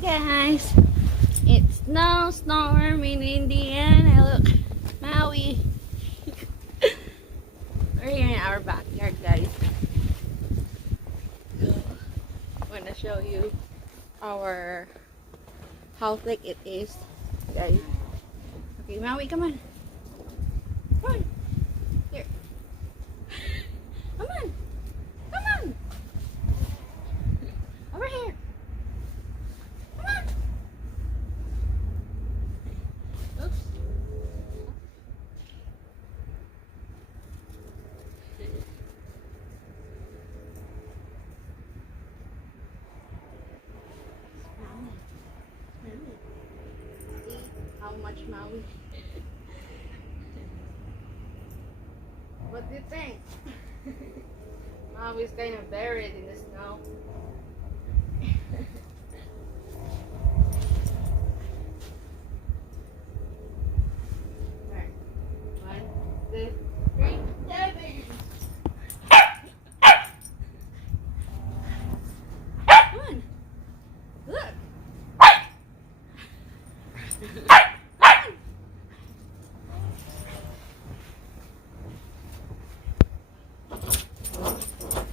Guys, it's snowstorm in Indiana. Look, Maui. We're here in our backyard, guys. I'm gonna show you our how thick it is, guys. Okay, Maui, come on. Come on. Here. Come on. Come on. Over here. Come on. Oops. See how much Maui? What do you think? Maui's kind of buried in the snow. There. 1, 2, 3, 7. Come on. Look.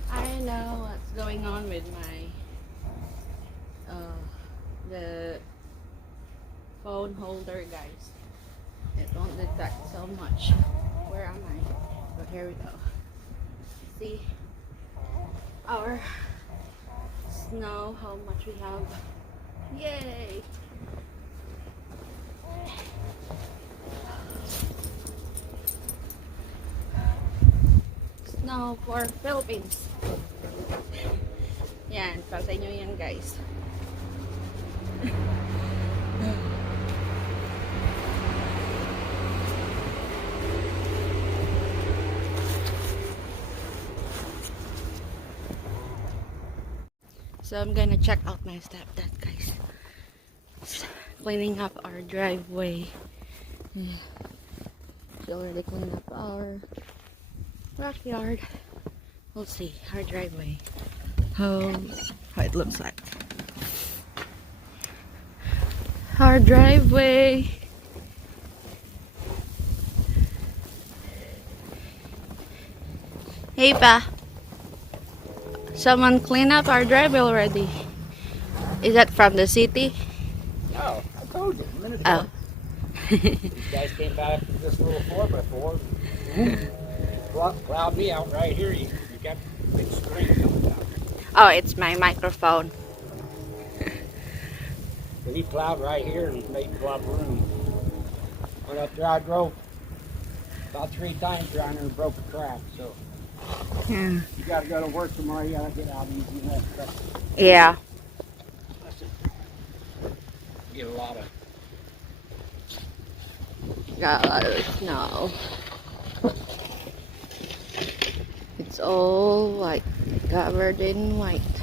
I know what's going on with my the phone holder, guys. It won't detect so much. Where am I? Oh, here we go. See our snow, how much we have. Yay! Snow for Philippines. Yan, para sa inyo yan, guys. So I'm gonna check out my stepdad, guys. Cleaning up our driveway. She already cleaned up our backyard. We'll see our driveway. How it looks like. Our driveway. Hey, Pa. Someone cleaned up our driveway already. Is that from the city? No, I told you a minute ago. These guys came back with this little 4x4. Plowed me out right here. You got a big screen coming down. Oh, it's my microphone. But he plowed right here and made a lot of room. Went up there, I drove about 3 times around there and broke a crack. So Yeah. you got to go to work tomorrow. You got to get out easy and that stuff. Yeah. Get a lot of. Got a lot of snow. It's all white, covered in white.